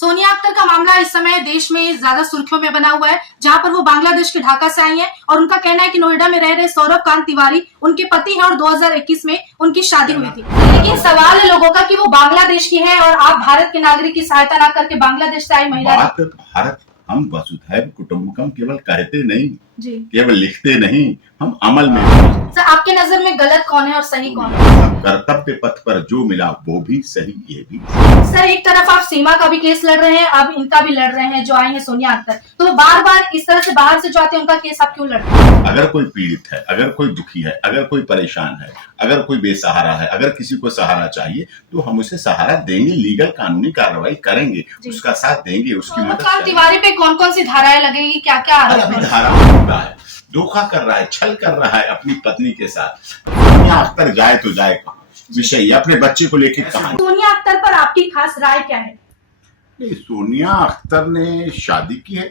सोनिया अख्तर का मामला इस समय देश में ज्यादा सुर्खियों में बना हुआ है, जहां पर वो बांग्लादेश के ढाका से आई हैं और उनका कहना है कि नोएडा में रह रहे सौरभ कांत तिवारी उनके पति हैं और 2021 में उनकी शादी हुई थी। लेकिन सवाल है लोगों का कि वो बांग्लादेश की है और आप भारत के नागरिक की सहायता न करके बांग्लादेश से आई महिला। भारत हम वसुधैव कुटुंबकम केवल कहते नहीं जी, केवल लिखते नहीं, हम अमल में। सर आपके नजर में गलत कौन है और सही कौन है? कर्तव्य पथ पर जो मिला वो भी सही, ये भी। सर एक तरफ आप सीमा का भी केस लड़ रहे हैं, अब इनका भी लड़ रहे हैं जो आई है सोनिया अख्तर, तो बार बार इस तरह से बाहर से जो आते हैं उनका केस आप क्यों लड़ रहे हैं? अगर कोई पीड़ित है, अगर कोई दुखी है, अगर कोई परेशान है, अगर कोई बेसहारा है, अगर किसी को सहारा चाहिए तो हम उसे सहारा देंगे, लीगल कानूनी कार्रवाई करेंगे, उसका साथ देंगे, उसकी मदद करेंगे। तिवारी पे कौन कौन सी धाराएं लगेगी, क्या क्या आरोप है? धारा हो रहा है, धोखा कर रहा है, छल कर रहा है अपनी पत्नी के साथ। सोनिया अख्तर जाए तो जाए कहाँ? विषय अपने बच्चे को लेके कहाँ? सोनिया अख्तर पर आपकी खास राय क्या है? नहीं, सोनिया अख्तर ने शादी की है,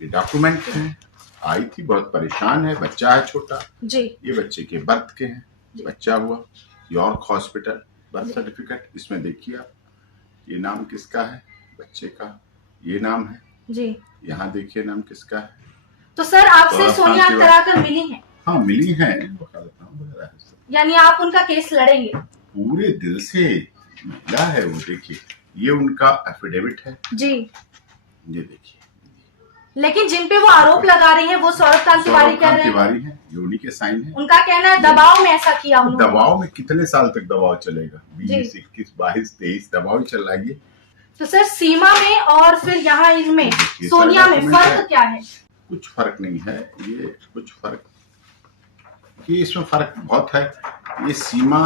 ये डॉक्यूमेंट है, आई थी, बहुत परेशान है, बच्चा है छोटा जी, ये बच्चे के बर्थ के हैं, बच्चा हुआ यॉर्क हॉस्पिटल, बर्थ सर्टिफिकेट, इसमें देखिए आप, ये नाम किसका है बच्चे का, ये नाम है जी, यहाँ देखिए नाम किसका है। तो सर आपसे सोनिया अख्तर आकर मिली हैं? हाँ मिली है, यानी आप उनका केस लड़ेंगे? पूरे दिल से मिला है वो, देखिए ये उनका एफिडेविट है जी, ये देखिए। लेकिन जिन पे वो आरोप लगा रही हैं वो सौरभ कांत तिवारी कह रहे हैं, ये उन्हीं के साइन है। उनका कहना है दबाव में ऐसा किया उन्होंने। दबाव में कितने साल तक दबाव चलेगा? 20, 21, 22, 23 दबाव ही चल रहा है। तो सर सीमा में और फिर यहाँ इनमें सोनिया में फर्क क्या है? कुछ फर्क नहीं है, ये कुछ फर्क, ये इसमें फर्क बहुत है। ये सीमा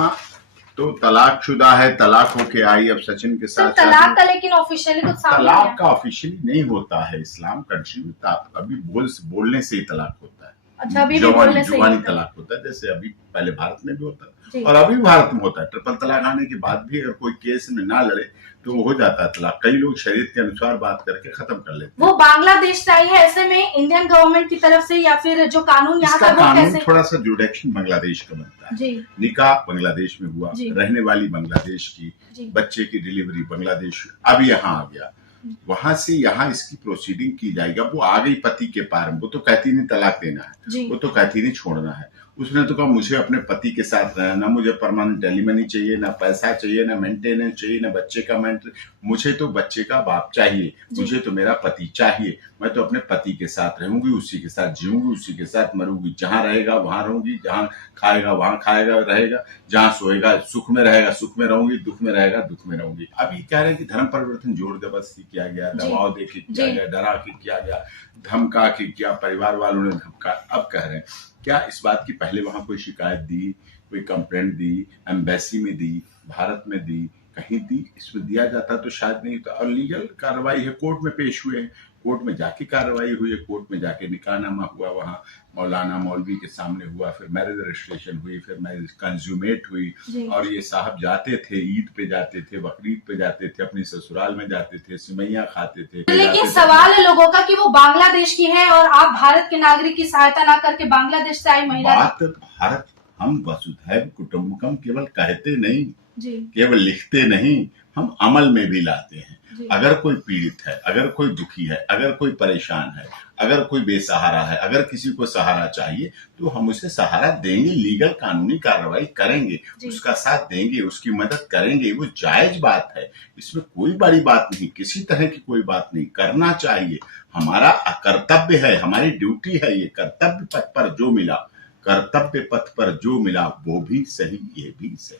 तो तलाकशुदा है, तलाक होके आई, अब सचिन के साथ तलाक का लेकिन ऑफिशियली कुछ सामने तलाक का ऑफिशियली नहीं होता है इस्लाम कंट्री में। अभी बोलने से ही तलाक होता है। अच्छा, अभी भी बोलने से जुबानी तलाक होता है, जैसे अभी पहले भारत में भी होता है और अभी भारत में होता है। ट्रिपल तलाक आने के बाद भी अगर कोई केस में ना लड़े तो हो जाता है तलाक। कई लोग शरीयत के अनुसार बात करके खत्म कर लेते हैं। वो बांग्लादेश से आई है, ऐसे में इंडियन गवर्नमेंट की तरफ से या फिर जो कानून यहाँ का वो कैसे? थोड़ा सा जुडिक्शन बांग्लादेश का बनता है जी। निकाह बांग्लादेश में हुआ, रहने वाली बांग्लादेश की, बच्चे की डिलीवरी बांग्लादेश, अब यहाँ आ गया, वहां से यहाँ इसकी प्रोसीडिंग की जाएगी। वो आ गई पति के पार, वो तो कहती नहीं तलाक देना है, वो तो कहती नहीं छोड़ना है। उसने तो कहा मुझे अपने पति के साथ रहना, ना मुझे परमानेंट एलिमनी चाहिए, ना पैसा चाहिए, ना मेंटेनेंस चाहिए, ना बच्चे का मुझे तो बच्चे का बाप चाहिए, मुझे तो मेरा पति चाहिए। मैं तो अपने पति के साथ रहूंगी, उसी के साथ जीऊंगी, उसी के साथ मरूंगी। जहां रहेगा वहां रहूंगी, जहां खाएगा वहां खाएगा रहेगा, जहां सोएगा सुख में रहेगा, सुख में रहूंगी, दुख में रहेगा दुख में रहूंगी। अभी कह रहे हैं कि धर्म परिवर्तन जोर जबरदस्ती किया गया, दबाव दे के किया गया, डरा के किया गया, धमका के किया, परिवार वालों ने धमका। अब कह रहे हैं क्या इस बात की पहले वहां कोई शिकायत दी, कोई कंप्लेंट दी, एम्बेसी में दी, भारत में दी, कहीं दी? इसमें दिया जाता तो शायद नहीं होता। और लीगल कार्रवाई है, कोर्ट में पेश हुए, कोर्ट में जाके कार्रवाई हुई है, कोर्ट में जाके निकाहनामा हुआ, वहाँ मौलाना मौलवी के सामने हुआ, फिर मैरिज रजिस्ट्रेशन हुई, फिर मैरिज कंज्यूमेट हुई। और ये साहब जाते थे, ईद पे जाते थे, बकरीद पे जाते थे, अपने ससुराल में जाते थे, सिमैया खाते थे। लेकिन सवाल है लोगों का कि वो बांग्लादेश की है और आप भारत के नागरिक की सहायता ना करके बांग्लादेश से आई महिला। भारत हम वसुधैव कुटुंबकम केवल कहते नहीं जी, केवल लिखते नहीं, हम अमल में भी लाते हैं। अगर कोई पीड़ित है, अगर कोई दुखी है, अगर कोई परेशान है, अगर कोई बेसहारा है, अगर किसी को सहारा चाहिए तो हम उसे सहारा देंगे, लीगल कानूनी कार्रवाई करेंगे, उसका साथ देंगे, उसकी मदद करेंगे। वो जायज बात है, इसमें कोई बड़ी बात नहीं, किसी तरह की कोई बात नहीं, करना चाहिए। हमारा कर्तव्य है, हमारी ड्यूटी है। ये कर्तव्य पथ पर जो मिला, कर्तव्य पथ पर जो मिला वो भी सही, ये भी सही।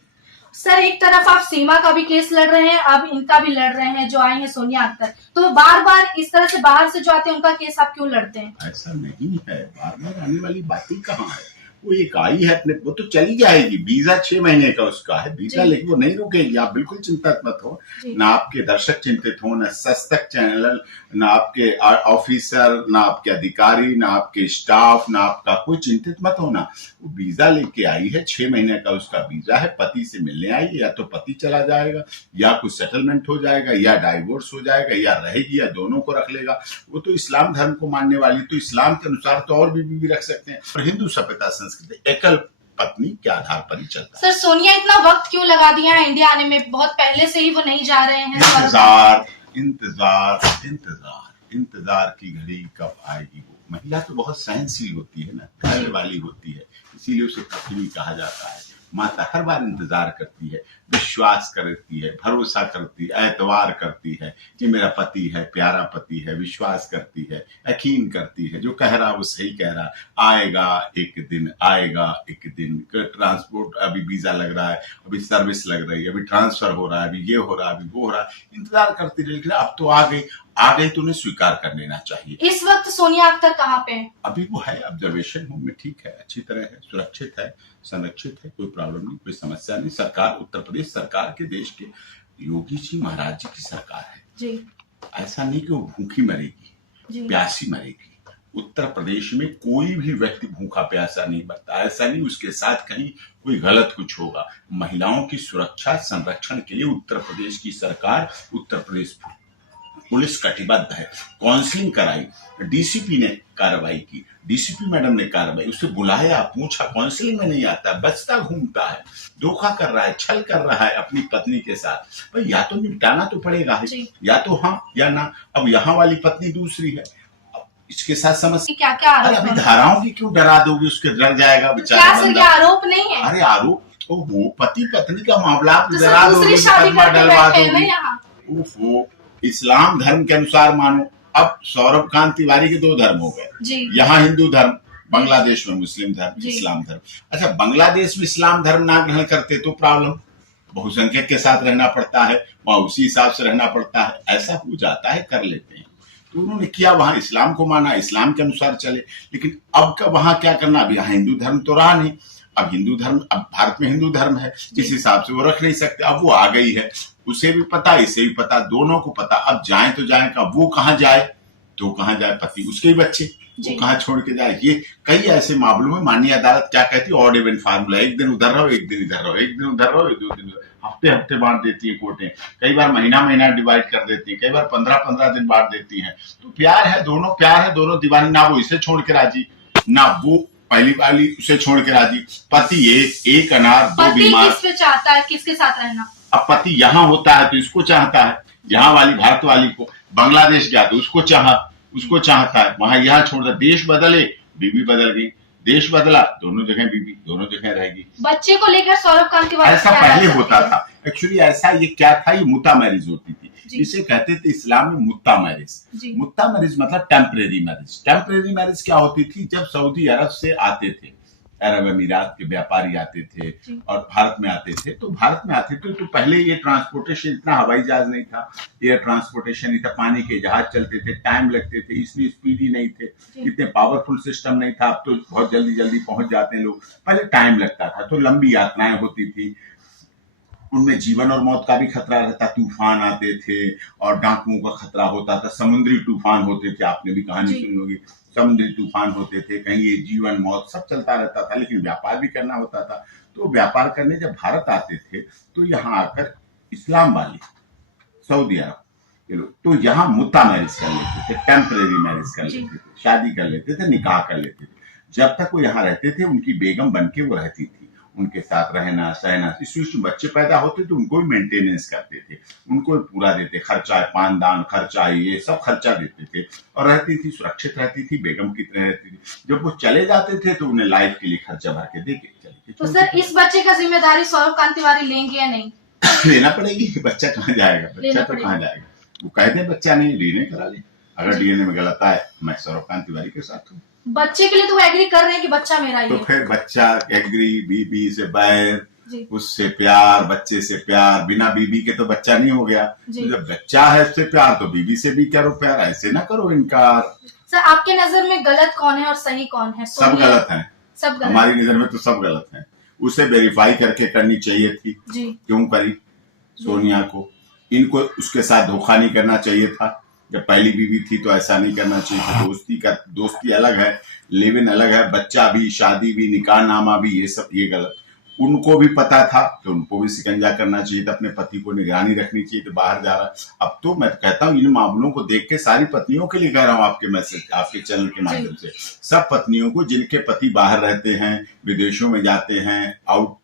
सर एक तरफ आप सीमा का भी केस लड़ रहे हैं, अब इनका भी लड़ रहे हैं जो आई है सोनिया अख्तर, तो बार बार इस तरह से बाहर से जो आते हैं उनका केस आप क्यों लड़ते हैं? ऐसा नहीं है, बार बार आने वाली बात ही कहाँ है। वो एक आई है अपने, वो तो चली जाएगी। वीजा 6 महीने का उसका है वीजा, लेकिन वो नहीं रुकेगी। आप बिल्कुल चिंतित मत हो, ना आपके दर्शक चिंतित हो, ना सस्तक चैनल, ना आपके ऑफिसर, ना आपके अधिकारी, ना आपके स्टाफ, ना आपका कोई चिंतित मत होना। वो वीजा लेके आई है, 6 महीने का उसका वीजा है, पति से मिलने आई है। या तो पति चला जाएगा, या कुछ सेटलमेंट हो जाएगा, या डाइवोर्स हो जाएगा, या रहेगी, या दोनों को रख लेगा। वो तो इस्लाम धर्म को मानने वाली, तो इस्लाम के अनुसार तो और भी रख सकते हैं। और हिंदू सभ्यता एकल पत्नी के आधार पर ही चलता है। सर सोनिया इतना वक्त क्यों लगा दिया है इंडिया आने में? बहुत पहले से ही वो नहीं जा रहे हैं। इंतजार इंतजार इंतजार की घड़ी कब आएगी। वो महिला तो बहुत सहनशील होती है ना, धैर्य वाली होती है, इसीलिए उसे पत्नी कहा जाता है। माता हर बार इंतजार करती है, विश्वास करती है, भरोसा करती है, एतवार करती है कि मेरा पति है, प्यारा पति है, विश्वास करती है, यकीन करती है, जो कह रहा वो सही कह रहा, आएगा एक दिन, आएगा एक दिन। ट्रांसपोर्ट अभी वीजा लग रहा है, अभी सर्विस लग रही है, अभी ट्रांसफर हो रहा है, अभी ये हो रहा है, अभी वो हो रहा है, इंतजार करती रही। लेकिन अब तो आ गई तो उन्हें स्वीकार कर लेना चाहिए। इस वक्त सोनिया अख्तर कहाँ पे है? अभी वो है ऑब्जर्वेशन होम में, ठीक है, अच्छी तरह है, सुरक्षित है, संरक्षित है, कोई प्रॉब्लम नहीं, कोई समस्या नहीं। सरकार, उत्तर प्रदेश सरकार के, देश के योगी जी महाराज जी की सरकार है जी। ऐसा नहीं कि वो भूखी मरेगी, प्यासी मरेगी। उत्तर प्रदेश में कोई भी व्यक्ति भूखा प्यासा नहीं मरता, ऐसा नहीं उसके साथ कहीं कोई गलत कुछ होगा। महिलाओं की सुरक्षा संरक्षण के लिए उत्तर प्रदेश की सरकार, उत्तर प्रदेश पुलिस कटिबद्ध है। काउंसलिंग कराई, डीसीपी ने कार्रवाई की, डीसीपी मैडम ने कार्रवाई, उससे बुलाया, पूछा, काउंसलिंग में नहीं आता, बचता घूमता है, धोखा कर रहा है, छल कर रहा है अपनी पत्नी के साथ। भाई या तो निपटाना तो पड़ेगा है, या तो हाँ या ना। अब यहाँ वाली पत्नी दूसरी है, अब इसके साथ समस्या क्या क्या अरे अभी धाराओं की क्यों डरा दोगे, उसके डर जाएगा बेचारा। क्या सर, ये आरोप नहीं है? अरे आरोप तो वो पति पत्नी का मामला, तो डरा दोगे, डलवा दोगे। वो इस्लाम धर्म के अनुसार मानो। अब सौरभ कांत तिवारी के 2 धर्म हो गए, यहाँ हिंदू धर्म, बांग्लादेश में मुस्लिम धर्म, इस्लाम धर्म। अच्छा, बांग्लादेश में इस्लाम धर्म ना ग्रहण करते तो प्रॉब्लम, बहुसंख्यक के साथ रहना पड़ता है, वहां उसी हिसाब से रहना पड़ता है, ऐसा हो जाता है, कर लेते हैं। तो उन्होंने किया, वहां इस्लाम को माना, इस्लाम के अनुसार चले। लेकिन अब का वहां क्या करना, अब यहाँ हिंदू धर्म तो रहा नहीं, अब हिंदू धर्म, अब भारत में हिंदू धर्म है, इस हिसाब से वो रख नहीं सकते। अब वो आ गई है, उसे भी पता, इसे भी पता, दोनों को पता। अब जाए तो जाए का, वो कहाँ जाए तो कहाँ जाए, पति उसके ही बच्चे वो कहाँ छोड़ के जाए। ये कई ऐसे मामलों में माननीय अदालत क्या कहती है, ऑड इवन फार्मूला, एक दिन उधर रहो, एक दिन इधर रहो, एक दिन उधर रहो, 2 दिन, हफ्ते हफ्ते बांट देती है कोर्टें, कई बार महीना महीना डिवाइड कर देती है, कई बार 15-15 दिन बांट देती है। तो प्यार है, दोनों दीवानी, ना वो इसे छोड़ के राजी, ना वो पहली वाली उसे छोड़ के राजी। पति एक अनार 2 बीमार। किस पे चाहता है, किसके साथ रहना? अब पति यहाँ होता है तो इसको चाहता है, यहाँ वाली भारत वाली को, बांग्लादेश गया तो उसको चाहता है, वहां यहाँ छोड़ दिया। देश बदले, बीवी बदल गई, देश बदला, दोनों जगह बीवी, दोनों जगह रहेगी। बच्चे को लेकर सौरभ कांत तिवारी ऐसा पहले होता था एक्चुअली, ऐसा ये क्या था, ये मुता मैरिज होती थी, इसे कहते थे इस्लाम में मुत्ता मैरिज। मुत्ता मैरिज मतलब टेम्परेरी मैरिज। टेम्परेरी मैरिज क्या होती थी, जब सऊदी अरब से आते थे, अरब अमीरात के व्यापारी आते थे और भारत में आते थे, तो पहले ये ट्रांसपोर्टेशन, इतना हवाई जहाज नहीं था, एयर ट्रांसपोर्टेशन नहीं था, पानी के जहाज चलते थे, टाइम लगते थे, इसलिए स्पीडी नहीं थे, इतने पावरफुल सिस्टम नहीं था। अब तो बहुत जल्दी जल्दी पहुंच जाते हैं लोग, पहले टाइम लगता था, तो लंबी यात्राएं होती थी, उनमें जीवन और मौत का भी खतरा रहता, तूफान आते थे और डाकुओं का खतरा होता था, समुद्री तूफान होते थे, आपने भी कहानी सुनी होगी, समुद्री तूफान होते थे, कहीं ये जीवन मौत सब चलता रहता था। लेकिन व्यापार भी करना होता था, तो व्यापार करने जब भारत आते थे तो यहाँ आकर इस्लाम वाली सऊदी अरब के लोग तो यहाँ मुत्ता मैरिज कर लेते थे, टेम्परेरी मैरिज कर लेते थे, शादी कर लेते थे, निकाह कर लेते थे। जब तक वो यहाँ रहते थे, उनकी बेगम बन के वो रहती थी, उनके साथ रहना सहना, इस बीच बच्चे पैदा होते तो उनको भी मेंटेनेंस करते थे, उनको भी पूरा देते, खर्चा, पानदान खर्चा, ये सब खर्चा देते थे, और रहती थी, सुरक्षित रहती थी, बेगम की तरह रहती थी। जब वो चले जाते थे तो उन्हें लाइफ के लिए खर्चा भर के दे के चले। तो सर, इस बच्चे का जिम्मेदारी सौरभ कांत तिवारी लेंगे या नहीं? लेना पड़ेगी, बच्चा कहाँ जाएगा, बच्चा तो कहाँ जाएगा, वो कहते हैं बच्चा नहीं, डीएनए करा ले, अगर डीएनए में गलत आए, मैं सौरभ कांत तिवारी के साथ हूँ। बच्चे के लिए तो एग्री कर रहे हैं कि बच्चा मेरा ही तो फिर बच्चा एग्री, बीबी से बैर, उससे प्यार, बच्चे से प्यार, बिना बीबी के तो बच्चा नहीं हो गया। तो जब बच्चा है उससे प्यार, तो बीबी से भी करो प्यार, ऐसे ना करो इनकार। सर, आपके नजर में गलत कौन है और सही कौन है? सब गलत है, सब गलत। हमारी नजर में तो सब गलत है। उसे वेरीफाई करके करनी चाहिए थी, क्यों करी सोनिया को? इनको उसके साथ धोखा नहीं करना चाहिए था, जब पहली बीवी थी तो ऐसा नहीं करना चाहिए था। दोस्ती अलग है, लिव इन अलग है, बच्चा भी, शादी भी, निकाह नामा भी, ये सब ये गलत। उनको भी पता था तो उनको भी शिकंजा करना चाहिए था, अपने पति को निगरानी रखनी चाहिए थी, बाहर जा रहा। अब तो मैं कहता हूँ, इन मामलों को देख के सारी पत्नियों के लिए कह रहा हूँ, आपके मैसेज, आपके चैनल के माध्यम से, सब पत्नियों को जिनके पति बाहर रहते हैं, विदेशों में जाते हैं, आउट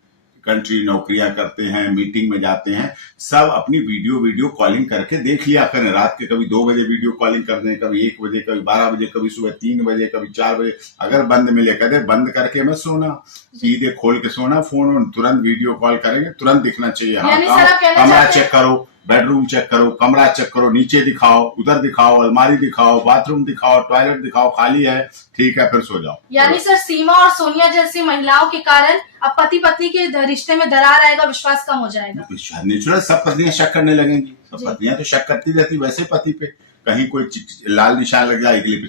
कंट्री नौकरियां करते हैं, मीटिंग में जाते हैं, सब अपनी वीडियो कॉलिंग करके देख लिया करें। रात के कभी 2 बजे वीडियो कॉलिंग कर दें, कभी 1 बजे, कभी 12 बजे, कभी सुबह 3 बजे, कभी 4 बजे। अगर बंद मिले कहते बंद करके मत सोना, सीधे खोल के सोना, फोन तुरंत वीडियो कॉल करेंगे, तुरंत दिखना चाहिए। कमरा चेक करो, बेडरूम चेक करो, कमरा चेक करो, नीचे दिखाओ, उधर दिखाओ, अलमारी दिखाओ, बाथरूम दिखाओ, टॉयलेट दिखाओ, खाली है, ठीक है, फिर सो जाओ। यानी सर सीमा और सोनिया जैसी महिलाओं के कारण अब पति पत्नी के रिश्ते में दरार आएगा, विश्वास कम हो जाएगा। नेचुरल सब पत्नियां शक करने लगेंगी, सब पत्नियां तो शक करती रहती वैसे पति पे। कहीं कोई लाल निशान लग जाएगी,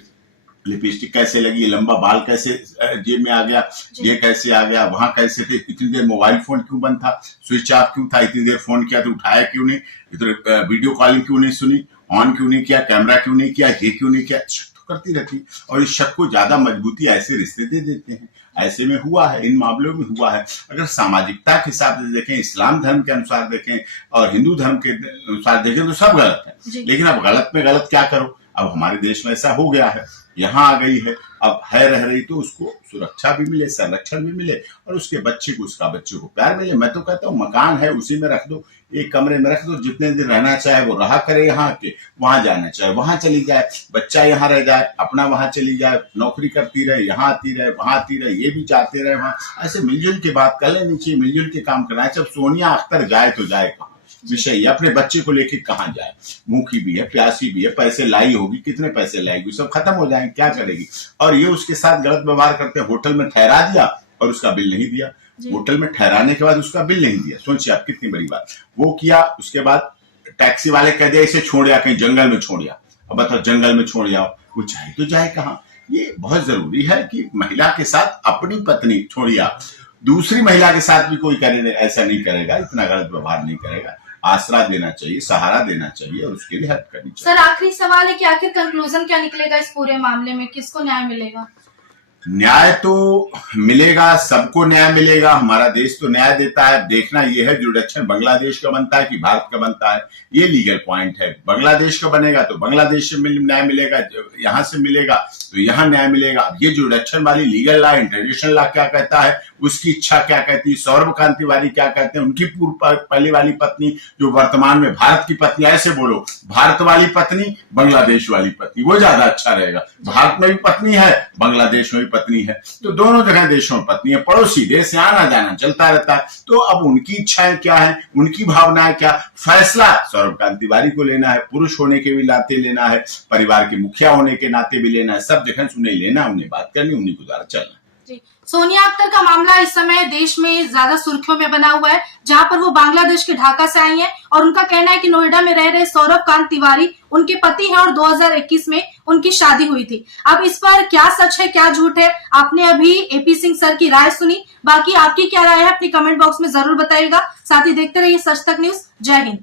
लिपस्टिक कैसे लगी, लंबा बाल कैसे जेब में आ गया, ये कैसे आ गया, वहां कैसे थे, इतनी देर मोबाइल फोन क्यों बंद था, स्विच ऑफ क्यों था, इतनी देर फोन किया तो उठाया क्यों नहीं, इधर वीडियो कॉलिंग क्यों नहीं सुनी, ऑन क्यों नहीं किया, कैमरा क्यों नहीं किया, ये क्यों नहीं किया, शक तो करती रहती। और इस शक को ज्यादा मजबूती ऐसे रिश्ते दे देते हैं। ऐसे में हुआ है, इन मामलों में हुआ है। अगर सामाजिकता के हिसाब से देखें, इस्लाम धर्म के अनुसार देखें और हिंदू धर्म के अनुसार देखें तो सब गलत है। लेकिन अब गलत में गलत क्या करो, अब हमारे देश में ऐसा हो गया है, यहाँ आ गई है, अब है रह रही तो उसको सुरक्षा भी मिले, संरक्षण भी मिले और उसके बच्चे को प्यार मिले। मैं तो कहता हूँ मकान है उसी में रख दो, एक कमरे में रख दो, जितने दिन रहना चाहे वो रहा करे, यहाँ के वहां जाना चाहे वहां चली जाए, बच्चा यहाँ रह जाए, अपना वहां चली जाए, नौकरी करती रहे, यहाँ आती रहे, वहां आती रहे, ये भी चाहते रहे वहां। ऐसे मिलजुल के बात कर लेनी चाहिए, मिलजुल के काम करना है। जब सोनिया अख्तर जाए तो जाए कहाँ, विषय अपने बच्चे को लेके कहाँ जाए, भूखी भी है, प्यासी भी है, पैसे लाई होगी, कितने पैसे लाएगी, सब खत्म हो जाएंगे, क्या करेगी। और ये उसके साथ गलत व्यवहार करते हैं, होटल में ठहरा दिया और उसका बिल नहीं दिया, होटल में ठहराने के बाद उसका बिल नहीं दिया, सोचिए आप कितनी बड़ी बात वो किया। उसके बाद टैक्सी वाले कह दिया इसे छोड़ या कहीं जंगल में छोड़ या, अब बताओ जंगल में छोड़ जाओ, वो जाए तो जाए कहाँ। ये बहुत जरूरी है कि महिला के साथ अपनी पत्नी छोड़िया दूसरी महिला के साथ भी कोई करे ऐसा नहीं करेगा, इतना गलत व्यवहार नहीं करेगा, आसरा देना चाहिए, सहारा देना चाहिए और उसके लिए हेल्प करनी चाहिए। सर आखिरी सवाल है कि आखिर कंक्लूजन क्या निकलेगा इस पूरे मामले में, किसको न्याय मिलेगा? न्याय तो मिलेगा, सबको न्याय मिलेगा, हमारा देश तो न्याय देता है। देखना यह है जुडिक्शन बांग्लादेश का बनता है कि भारत का बनता है, ये लीगल पॉइंट है। बांग्लादेश का बनेगा तो बांग्लादेश से न्याय मिलेगा, यहां से मिलेगा तो यहां न्याय मिलेगा। अब ये जुडिक्शन वाली लीगल लॉ, इंटरनेशनल लॉ क्या कहता है, उसकी इच्छा क्या कहती है, सौरभ कांत तिवारी क्या कहते हैं, उनकी पहली वाली पत्नी जो वर्तमान में भारत की पत्नी, ऐसे बोलो भारत वाली पत्नी, बांग्लादेश वाली पत्नी, वो ज्यादा अच्छा रहेगा। भारत में भी पत्नी है, बांग्लादेश में भी पत्नी है, तो दोनों जगह देशों में पत्नी है, पड़ोसी देश से आना जाना चलता रहता है। तो अब उनकी इच्छाएं क्या है, उनकी भावनाएं क्या, फैसला सौरभ कांत तिवारी को लेना है, पुरुष होने के भी नाते लेना है, परिवार के मुखिया होने के नाते भी लेना है, सब जगह उन्हें लेना, उन्हें बात करनी, उन्हीं को द्वारा चलना। जी, सोनिया अख्तर का मामला इस समय देश में ज्यादा सुर्खियों में बना हुआ है, जहां पर वो बांग्लादेश के ढाका से आई हैं और उनका कहना है कि नोएडा में रह रहे सौरभ कांत तिवारी उनके पति हैं और 2021 में उनकी शादी हुई थी। अब इस पर क्या सच है क्या झूठ है, आपने अभी एपी सिंह सर की राय सुनी, बाकी आपकी क्या राय है अपनी कमेंट बॉक्स में जरूर बताइएगा। साथ ही देखते रहिए सच तक न्यूज। जय हिंद।